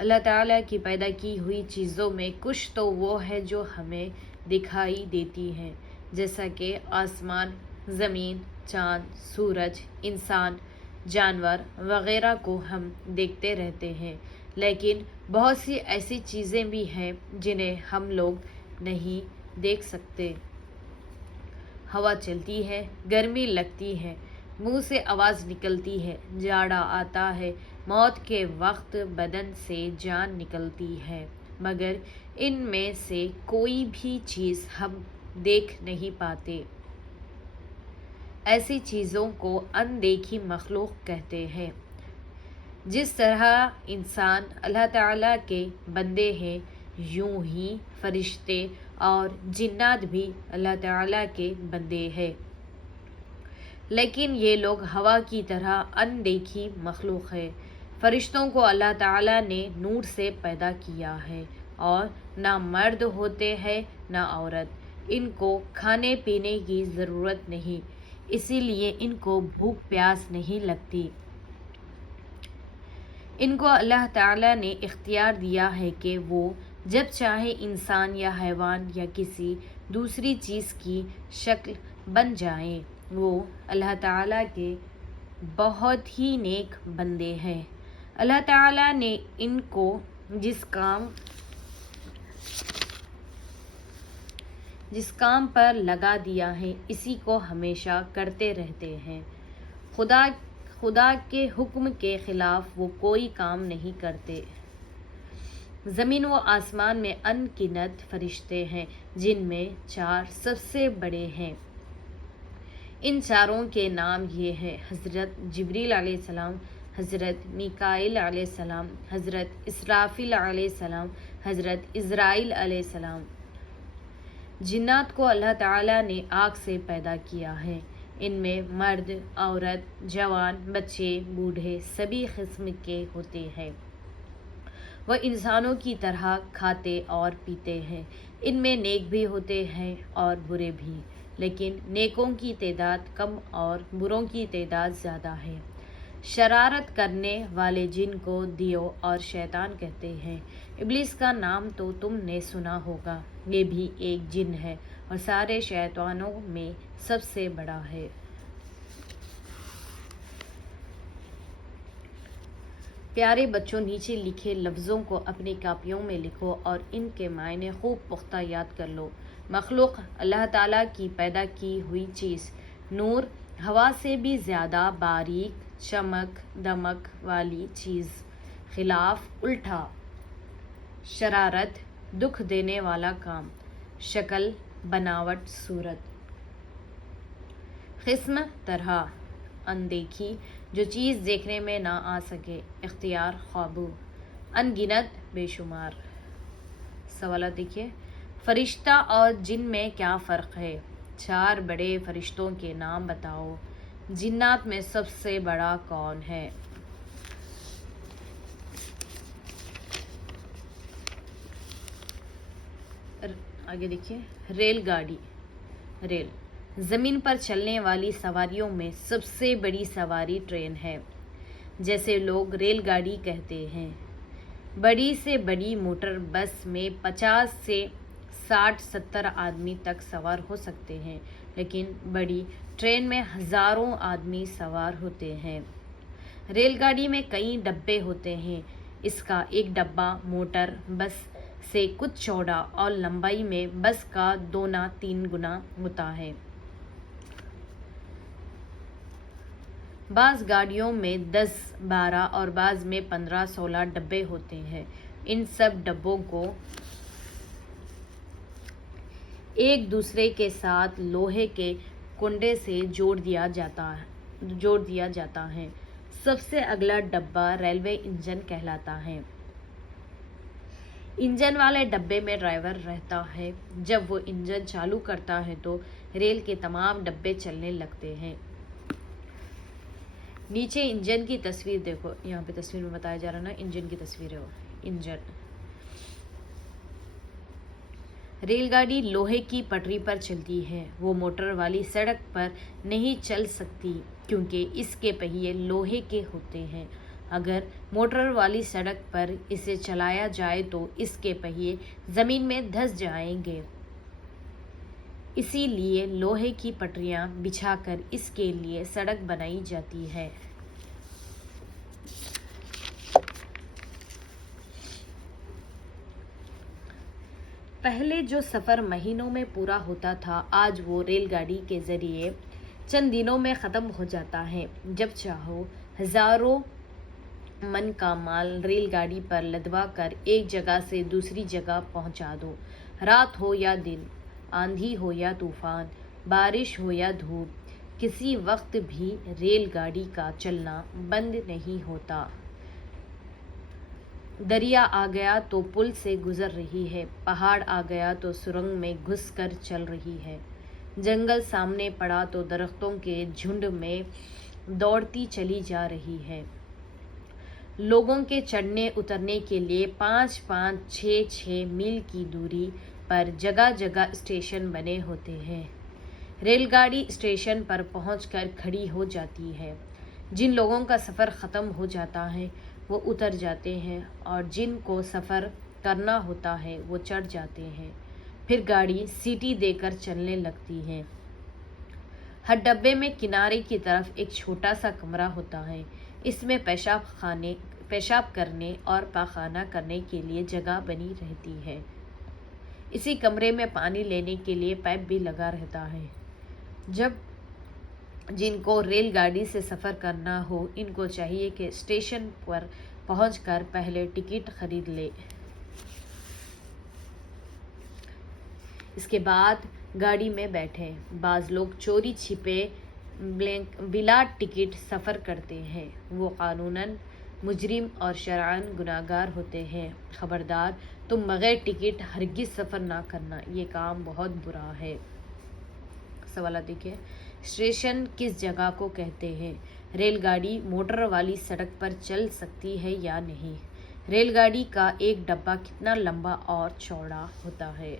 اللہ تعالیٰ کی پیدا کی ہوئی چیزوں میں کچھ تو وہ ہے جو ہمیں دکھائی دیتی ہیں، جیسا کہ آسمان، زمین، چاند، سورج، انسان، جانور وغیرہ کو ہم دیکھتے رہتے ہیں، لیکن بہت سی ایسی چیزیں بھی ہیں جنہیں ہم لوگ نہیں دیکھ سکتے۔ ہوا چلتی ہے، گرمی لگتی ہے، منہ سے آواز نکلتی ہے، جاڑا آتا ہے، موت کے وقت بدن سے جان نکلتی ہے، مگر ان میں سے کوئی بھی چیز ہم دیکھ نہیں پاتے۔ ایسی چیزوں کو اندیکھی مخلوق کہتے ہیں۔ جس طرح انسان اللہ تعالیٰ کے بندے ہیں، یوں ہی فرشتے اور جنات بھی اللہ تعالیٰ کے بندے ہیں، لیکن یہ لوگ ہوا کی طرح اندیکھی مخلوق ہے۔ فرشتوں کو اللہ تعالیٰ نے نور سے پیدا کیا ہے، اور نہ مرد ہوتے ہیں نہ عورت۔ ان کو کھانے پینے کی ضرورت نہیں، اسی لیے ان کو بھوک پیاس نہیں لگتی۔ ان کو اللہ تعالیٰ نے اختیار دیا ہے کہ وہ جب چاہے انسان یا حیوان یا کسی دوسری چیز کی شکل بن جائیں۔ وہ اللہ تعالیٰ کے بہت ہی نیک بندے ہیں۔ اللہ تعالیٰ نے ان کو جس کام پر لگا دیا ہے، اسی کو ہمیشہ کرتے رہتے ہیں۔ خدا کے حکم کے خلاف وہ کوئی کام نہیں کرتے۔ زمین و آسمان میں ان گنت فرشتے ہیں، جن میں 4 سب سے بڑے ہیں۔ ان چاروں کے نام یہ ہیں: حضرت جبریل علیہ السلام، حضرت میکائیل علیہ السلام، حضرت اسرافیل علیہ السلام، حضرت عزرائیل علیہ السلام۔ جنات کو اللہ تعالیٰ نے آگ سے پیدا کیا ہے۔ ان میں مرد، عورت، جوان، بچے، بوڑھے سبھی قسم کے ہوتے ہیں۔ وہ انسانوں کی طرح کھاتے اور پیتے ہیں۔ ان میں نیک بھی ہوتے ہیں اور برے بھی، لیکن نیکوں کی تعداد کم اور بروں کی تعداد زیادہ ہے۔ شرارت کرنے والے جن کو دیو اور شیطان کہتے ہیں۔ ابلیس کا نام تو تم نے سنا ہوگا، یہ بھی ایک جن ہے اور سارے شیطانوں میں سب سے بڑا ہے۔ پیارے بچوں، نیچے لکھے لفظوں کو اپنی کاپیوں میں لکھو اور ان کے معنی خوب پختہ یاد کر لو۔ مخلوق اللہ تعالیٰ کی پیدا کی ہوئی چیز، نور، ہوا سے بھی زیادہ باریک، چمک دمک والی چیز، خلاف، الٹا، شرارت، دکھ دینے والا کام، شکل، بناوٹ، صورت، قسم، طرح، اندیکھی، جو چیز دیکھنے میں نہ آ سکے، اختیار، قابو، ان گنت، بے شمار۔ سوالات دیکھیے۔ فرشتہ اور جن میں کیا فرق ہے؟ 4 بڑے فرشتوں کے نام بتاؤ۔ جنات میں سب سے بڑا کون ہے؟ آگے دیکھیے۔ ریل گاڑی، ریل، زمین پر چلنے والی سواریوں میں سب سے بڑی سواری ٹرین ہے، جیسے لوگ ریل گاڑی کہتے ہیں۔ بڑی سے بڑی موٹر بس میں 50 سے 60-70 آدمی تک سوار ہو سکتے ہیں، لیکن بڑی ٹرین میں ہزاروں آدمی سوار ہوتے ہیں۔ ریل گاڑی میں کئی ڈبے ہوتے ہیں۔ اس کا ایک ڈبہ موٹر بس سے کچھ چوڑا اور لمبائی میں بس کا 2-3 گنا ہوتا ہے۔ بعض گاڑیوں میں 10-12 اور بعض میں 15-16 ڈبے ہوتے ہیں۔ ان سب ڈبوں کو ایک دوسرے کے ساتھ لوہے کے کنڈے سے جوڑ دیا جاتا ہے۔ سب سے اگلا ڈبہ ریلوے انجن کہلاتا ہے۔ انجن والے ڈبے میں ڈرائیور رہتا ہے۔ جب وہ انجن چالو کرتا ہے تو ریل کے تمام ڈبے چلنے لگتے ہیں۔ نیچے انجن کی تصویر دیکھو، یہاں پہ تصویر میں بتایا جا رہا نا، انجن کی تصویر ہے وہ، انجن۔ ریل گاڑی لوہے کی پٹری پر چلتی ہے۔ وہ موٹر والی سڑک پر نہیں چل سکتی کیونکہ اس کے پہیے لوہے کے ہوتے ہیں۔ اگر موٹر والی سڑک پر اسے چلایا جائے تو اس کے پہیے زمین میں دھس جائیں گے، اسی لیے لوہے کی پٹریاں بچھا کر اس کے لیے سڑک بنائی جاتی ہے۔ پہلے جو سفر مہینوں میں پورا ہوتا تھا، آج وہ ریل گاڑی کے ذریعے چند دنوں میں ختم ہو جاتا ہے۔ جب چاہو ہزاروں من کا مال ریل گاڑی پر لدوا کر ایک جگہ سے دوسری جگہ پہنچا دو۔ رات ہو یا دن، آندھی ہو یا طوفان، بارش ہو یا دھوپ، کسی وقت بھی ریل گاڑی کا چلنا بند نہیں ہوتا۔ دریا آ گیا تو پل سے گزر رہی ہے، پہاڑ آ گیا تو سرنگ میں گھس کر چل رہی ہے، جنگل سامنے پڑا تو درختوں کے جھنڈ میں دوڑتی چلی جا رہی ہے۔ لوگوں کے چڑھنے اترنے کے لیے 5-5، 6-6 میل کی دوری پر جگہ جگہ اسٹیشن بنے ہوتے ہیں۔ ریل گاڑی اسٹیشن پر پہنچ کر کھڑی ہو جاتی ہے۔ جن لوگوں کا سفر ختم ہو جاتا ہے وہ اتر جاتے ہیں اور جن کو سفر کرنا ہوتا ہے وہ چڑھ جاتے ہیں۔ پھر گاڑی سیٹی دے کر چلنے لگتی ہے۔ ہر ڈبے میں کنارے کی طرف ایک چھوٹا سا کمرہ ہوتا ہے، اس میں پیشاب کرنے اور پاخانہ کرنے کے لیے جگہ بنی رہتی ہے۔ اسی کمرے میں پانی لینے کے لیے پائپ بھی لگا رہتا ہے۔ جن کو ریل گاڑی سے سفر کرنا ہو ان کو چاہیے کہ اسٹیشن پر پہنچ کر پہلے ٹکٹ خرید لیں۔ اس کے بعد گاڑی میں بیٹھیں۔ بعض لوگ چوری چھپے بلا ٹکٹ سفر کرتے ہیں، وہ قانوناً مجرم اور شرعاً گنہگار ہوتے ہیں۔ خبردار، تم بغیر ٹکٹ ہرگز سفر نہ کرنا، یہ کام بہت برا ہے۔ سوالات دیکھیں۔ اسٹیشن کس جگہ کو کہتے ہیں؟ ریل گاڑی موٹر والی سڑک پر چل سکتی ہے یا نہیں؟ ریل گاڑی کا ایک ڈبہ کتنا لمبا اور چوڑا ہوتا ہے؟